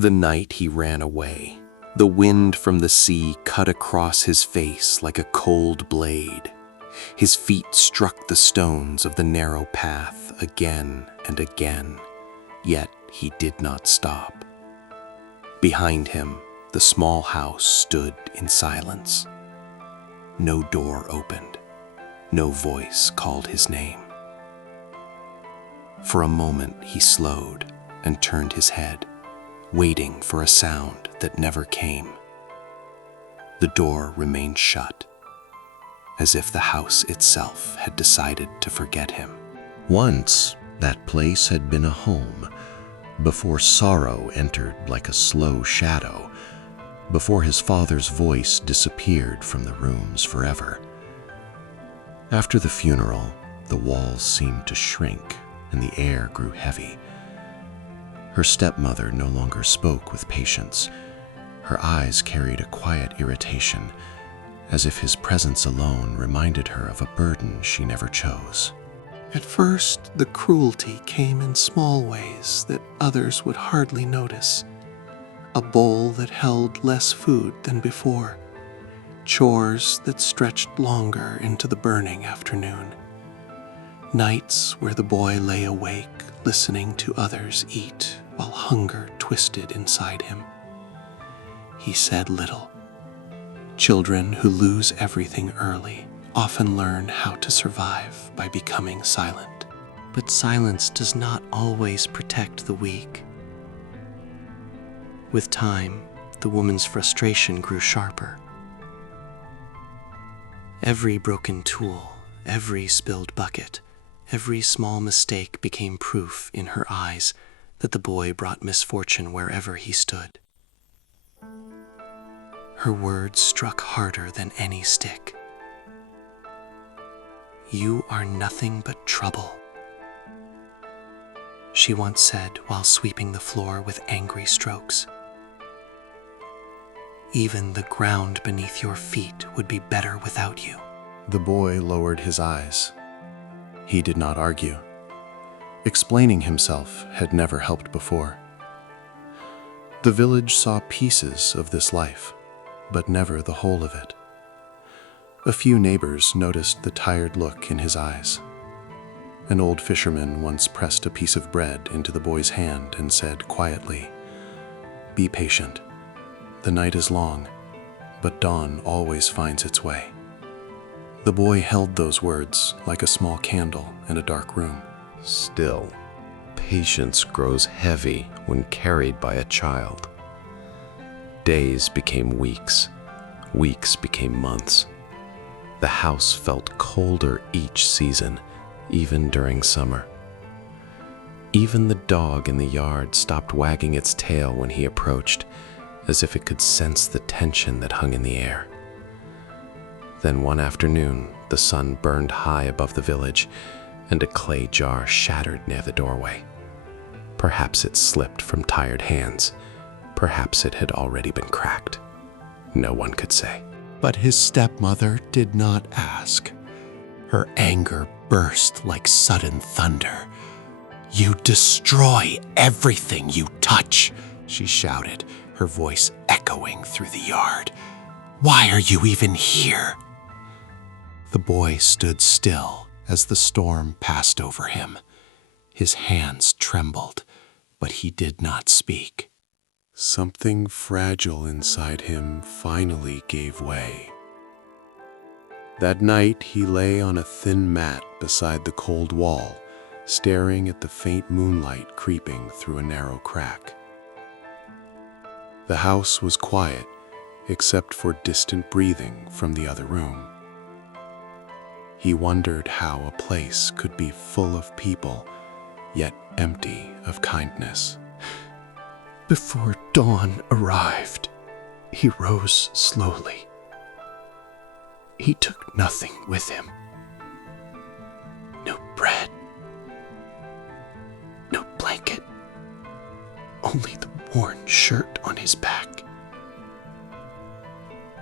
The night he ran away, the wind from the sea cut across his face like a cold blade. His feet struck the stones of the narrow path again and again, yet he did not stop. Behind him, the small house stood in silence. No door opened. No voice called his name. For a moment he slowed and turned his head, waiting for a sound that never came. The door remained shut, as if the house itself had decided to forget him. Once, that place had been a home, before sorrow entered like a slow shadow, before his father's voice disappeared from the rooms forever. After the funeral, the walls seemed to shrink and the air grew heavy. Her stepmother no longer spoke with patience. Her eyes carried a quiet irritation, as if his presence alone reminded her of a burden she never chose. At first, the cruelty came in small ways that others would hardly notice. A bowl that held less food than before, chores that stretched longer into the burning afternoon, nights where the boy lay awake listening to others eat while hunger twisted inside him. He said little. Children who lose everything early often learn how to survive by becoming silent. But silence does not always protect the weak. With time, the woman's frustration grew sharper. Every broken tool, every spilled bucket, every small mistake became proof in her eyes that the boy brought misfortune wherever he stood. Her words struck harder than any stick. "You are nothing but trouble," she once said while sweeping the floor with angry strokes. "Even the ground beneath your feet would be better without you." The boy lowered his eyes. He did not argue. Explaining himself had never helped before. The village saw pieces of this life, but never the whole of it. A few neighbors noticed the tired look in his eyes. An old fisherman once pressed a piece of bread into the boy's hand and said quietly, "Be patient. The night is long, but dawn always finds its way." The boy held those words like a small candle in a dark room. Still, patience grows heavy when carried by a child. Days became weeks, weeks became months. The house felt colder each season, even during summer. Even the dog in the yard stopped wagging its tail when he approached, as if it could sense the tension that hung in the air. Then one afternoon, the sun burned high above the village, and a clay jar shattered near the doorway. Perhaps it slipped from tired hands. Perhaps it had already been cracked. No one could say. But his stepmother did not ask. Her anger burst like sudden thunder. "You destroy everything you touch," she shouted, her voice echoing through the yard. "Why are you even here?" The boy stood still as the storm passed over him. His hands trembled, but he did not speak. Something fragile inside him finally gave way. That night he lay on a thin mat beside the cold wall, staring at the faint moonlight creeping through a narrow crack. The house was quiet, except for distant breathing from the other room. He wondered how a place could be full of people, yet empty of kindness. Before dawn arrived, he rose slowly. He took nothing with him. No bread, no blanket, only the worn shirt on his back.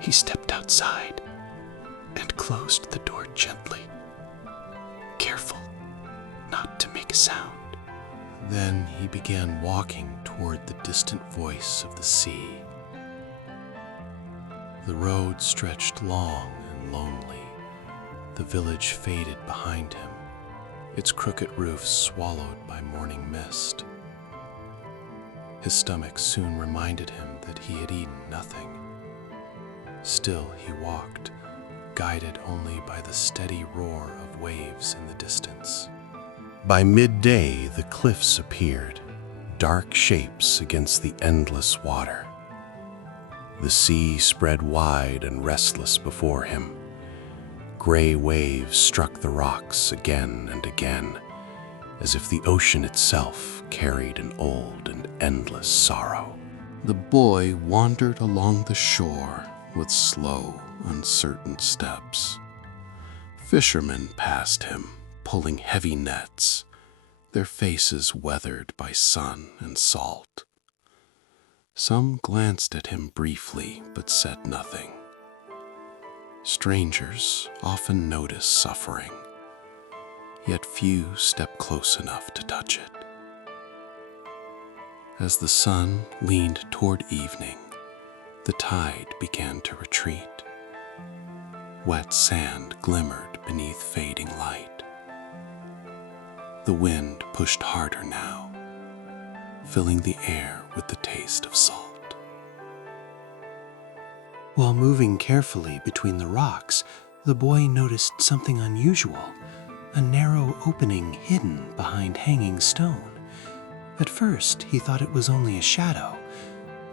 He stepped outside and closed the door gently, careful not to make a sound. Then he began walking toward the distant voice of the sea. The road stretched long and lonely. The village faded behind him, its crooked roofs swallowed by morning mist. His stomach soon reminded him that he had eaten nothing. Still he walked, guided only by the steady roar of waves in the distance. By midday, the cliffs appeared, dark shapes against the endless water. The sea spread wide and restless before him. Gray waves struck the rocks again and again, as if the ocean itself carried an old and endless sorrow. The boy wandered along the shore with slow, uncertain steps. Fishermen passed him, pulling heavy nets, their faces weathered by sun and salt. Some glanced at him briefly but said nothing. Strangers often notice suffering, yet few step close enough to touch it. As the sun leaned toward evening, the tide began to retreat. Wet sand glimmered beneath fading light. The wind pushed harder now, filling the air with the taste of salt. While moving carefully between the rocks, the boy noticed something unusual, a narrow opening hidden behind hanging stone. At first, he thought it was only a shadow,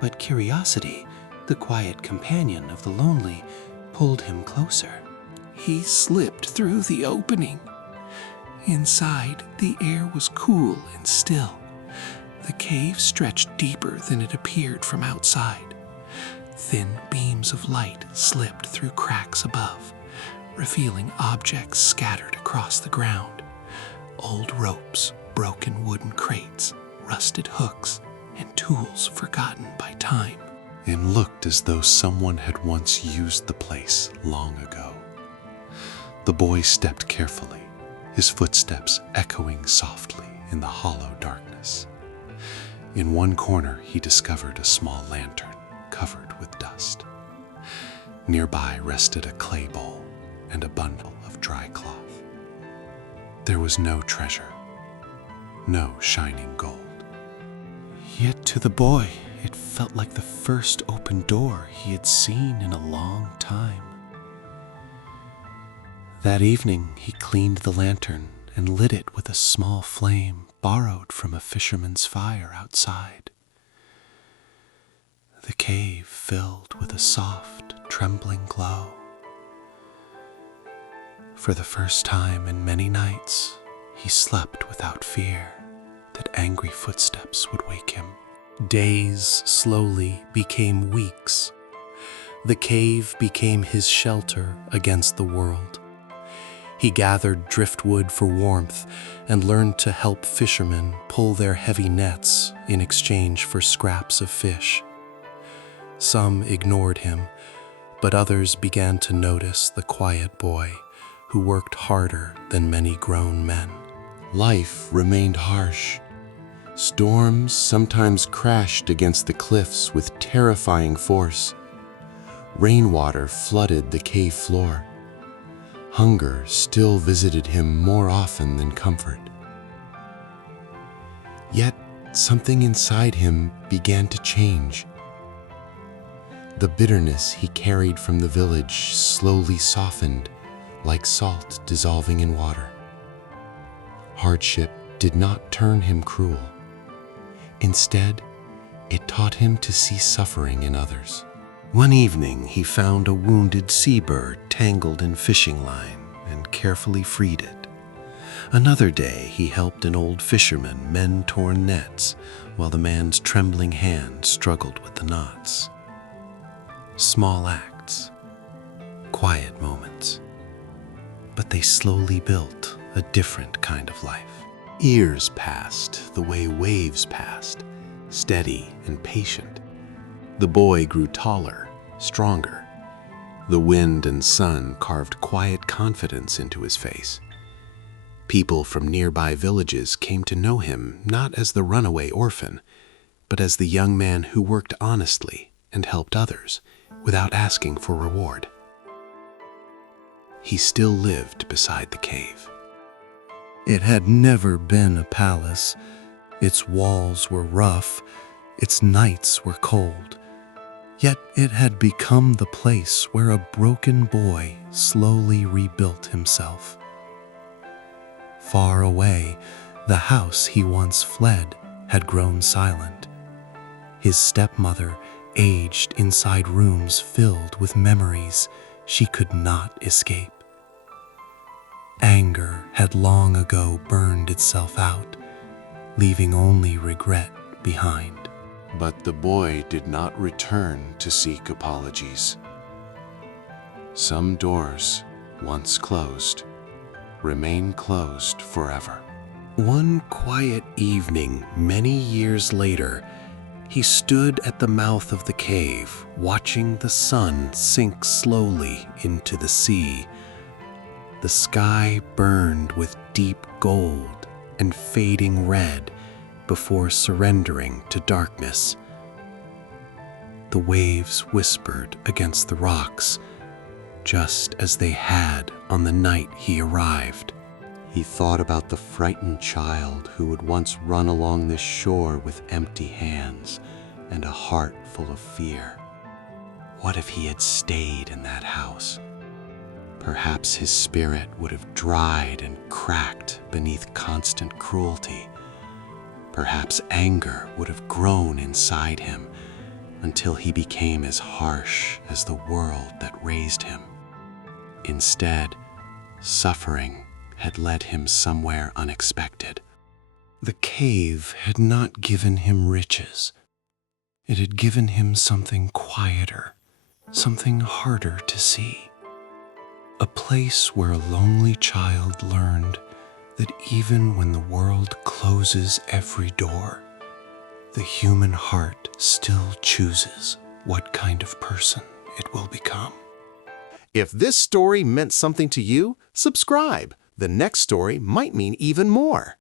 but curiosity, the quiet companion of the lonely, pulled him closer. He slipped through the opening. Inside, the air was cool and still. The cave stretched deeper than it appeared from outside. Thin beams of light slipped through cracks above, revealing objects scattered across the ground. Old ropes, broken wooden crates, rusted hooks, and tools forgotten by time. It looked as though someone had once used the place long ago. The boy stepped carefully, his footsteps echoing softly in the hollow darkness. In one corner, he discovered a small lantern covered with dust. Nearby rested a clay bowl and a bundle of dry cloth. There was no treasure, no shining gold. Yet to the boy, it felt like the first open door he had seen in a long time. That evening, he cleaned the lantern and lit it with a small flame borrowed from a fisherman's fire outside. The cave filled with a soft, trembling glow. For the first time in many nights, he slept without fear that angry footsteps would wake him. Days slowly became weeks. The cave became his shelter against the world. He gathered driftwood for warmth and learned to help fishermen pull their heavy nets in exchange for scraps of fish. Some ignored him, but others began to notice the quiet boy who worked harder than many grown men. Life remained harsh. Storms sometimes crashed against the cliffs with terrifying force. Rainwater flooded the cave floor. Hunger still visited him more often than comfort. Yet something inside him began to change. The bitterness he carried from the village slowly softened, like salt dissolving in water. Hardship did not turn him cruel. Instead, it taught him to see suffering in others. One evening, he found a wounded seabird tangled in fishing line and carefully freed it. Another day, he helped an old fisherman mend torn nets while the man's trembling hand struggled with the knots. Small acts, quiet moments, but they slowly built a different kind of life. Years passed the way waves passed, steady and patient. The boy grew taller, stronger. The wind and sun carved quiet confidence into his face. People from nearby villages came to know him not as the runaway orphan, but as the young man who worked honestly and helped others without asking for reward. He still lived beside the cave. It had never been a palace. Its walls were rough, its nights were cold. Yet it had become the place where a broken boy slowly rebuilt himself. Far away, the house he once fled had grown silent. His stepmother aged inside rooms filled with memories she could not escape. Anger had long ago burned itself out, leaving only regret behind. But the boy did not return to seek apologies. Some doors, once closed, remain closed forever. One quiet evening, many years later, he stood at the mouth of the cave, watching the sun sink slowly into the sea. The sky burned with deep gold and fading red before surrendering to darkness. The waves whispered against the rocks, just as they had on the night he arrived. He thought about the frightened child who would once run along this shore with empty hands and a heart full of fear. What if he had stayed in that house? Perhaps his spirit would have dried and cracked beneath constant cruelty. Perhaps anger would have grown inside him until he became as harsh as the world that raised him. Instead, suffering had led him somewhere unexpected. The cave had not given him riches. It had given him something quieter, something harder to see. A place where a lonely child learned that even when the world closes every door, the human heart still chooses what kind of person it will become. If this story meant something to you, subscribe. The next story might mean even more.